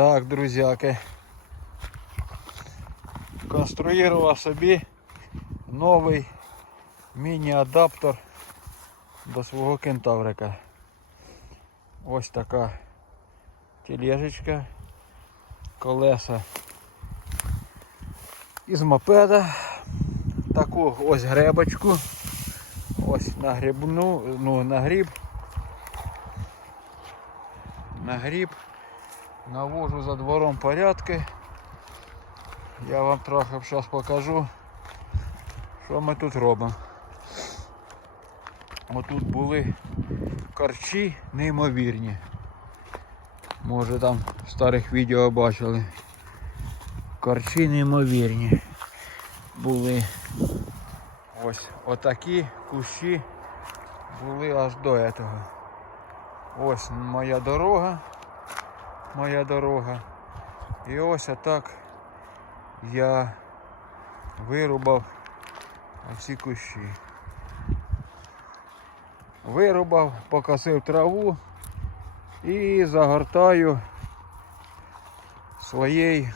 Так, друзяки. Конструював собі новий міні-адаптер до свого кентаврика. Ось така тележечка, колеса із мопеда. Таку ось гребочку. Ось на грибну, ну на гріб. На гріб. Навожу за двором порядки. Я вам трохи зараз покажу, що ми тут робимо. Отут були корчі неймовірні. Може там в старих відео бачили. Корчі неймовірні. Були ось отакі кущі були аж до цього. Ось моя дорога. Моя дорога. І ось отак я вирубав оці кущі. Вирубав, покосив траву і загортаю своєю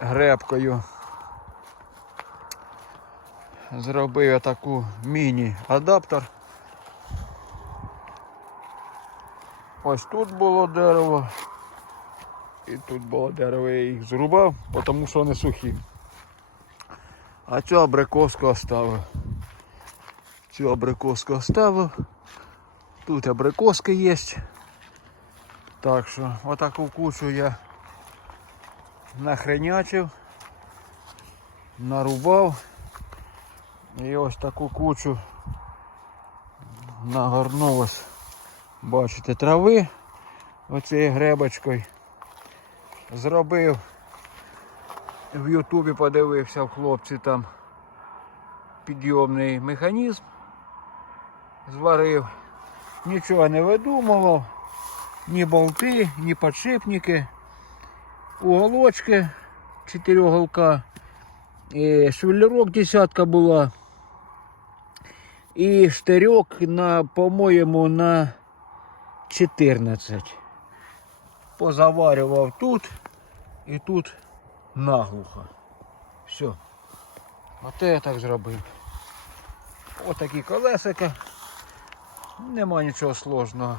гребкою. Зробив я таку міні-адаптер. Ось тут було дерево. І тут було дерево, я їх зрубав, тому що вони сухі. А цю абрикоску оставив. Цю абрикоску оставив. Тут абрикоски є. Так що отаку кучу я нахренячив, нарубав. І ось таку кучу нагорнув ось, бачите, трави оцією гребочкою. Зробив. В Ютубі подивився в хлопці там підйомний механізм. Зварив. Нічого не видумував. Ні болти, ні подшипники. Уголочки чотирьохголка. І швеллерок десятка була. І штирьок на, по-моєму, на 14. Позаварював тут і тут наглухо. Все. Оте я так зробив. Отакі колесика. Нема нічого сложного.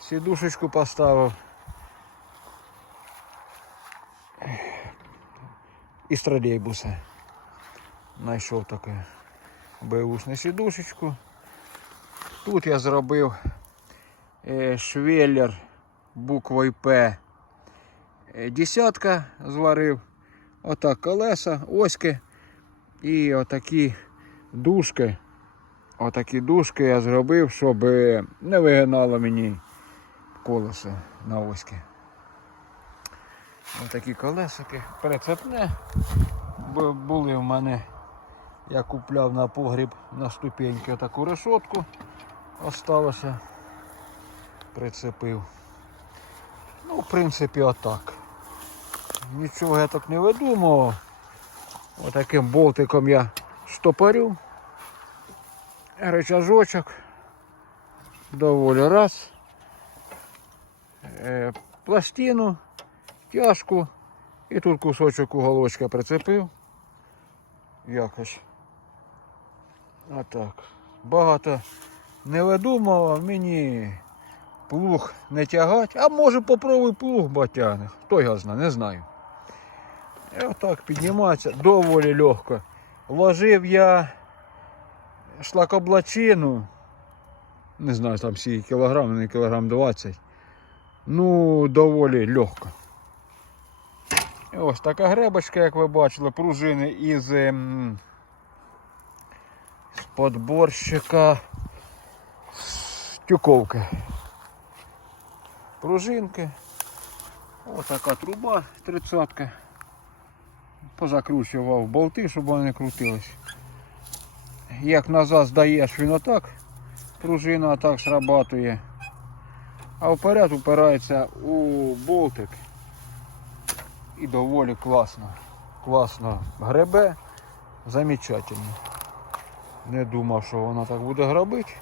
Сідушечку поставив. Із тролейбуса. Знайшов таку беушну сідушечку. Тут я зробив швеллер буквою П. Е, Десятка зварив. Отак колеса, оськи і отакі дужки. Отакі дужки я зробив, щоб е, не вигинало мені колесо на оськи. Отакі колесики. Прицепне. Були в мене, я купляв на погріб на ступеньки таку решетку. Осталося. Прицепив. Ну, в принципі, отак. Нічого я так не видумував. Отаким болтиком я штопорю. Рычажочок. Доволі раз. Е, пластину, тяжку. І тут кусочок уголочка прицепив. Якось. Отак. Багато не видумував, мені плуг не тягать, а може попробуй плуг батяне. Хто його знає, не знаю. І отак піднімається доволі легко. Вложив я шлакоблачину. Не знаю, там всі кілограм, не кілограм 20. Ну, доволі легко. І ось така гребочка, як ви бачили, пружини із ем, з подборщика з тюковки. Пружинки. Ось така труба 30 Позакручував болти, щоб вони не крутились. Як назад здаєш, він отак, пружина отак срабатує. А вперед упирається у болтик. І доволі класно. Класно гребе. Замечательно. Не думав, що вона так буде грабити.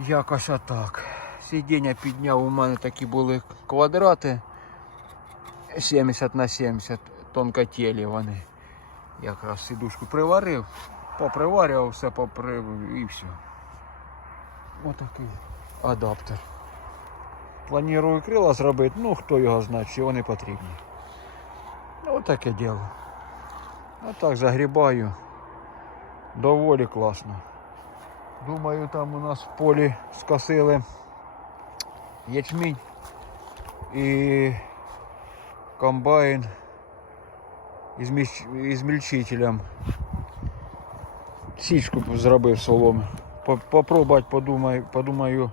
Якось отак. Сидіння підняв, у мене такі були квадрати 70 на 70 тонкотілі вони. Якраз сидушку приварив, поприварював, все поприв і все. Отакий адаптер. Планую крила зробити, ну хто його знає, чи вони потрібні. Ну, таке діло. Отак загрібаю. Доволі класно. Думаю, там у нас в полі скосили ячмінь і комбайн із, міщ... із мільчителем. Січку зробив соломи. По- Попробувати, подумаю, подумаю,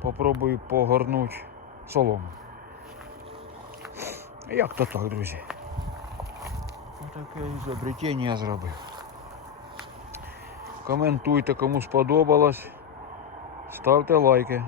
попробую погорнути солому. Як то так, друзі? Таке изобретення я зробив. Коментуйте, кому сподобалось. Ставте лайки.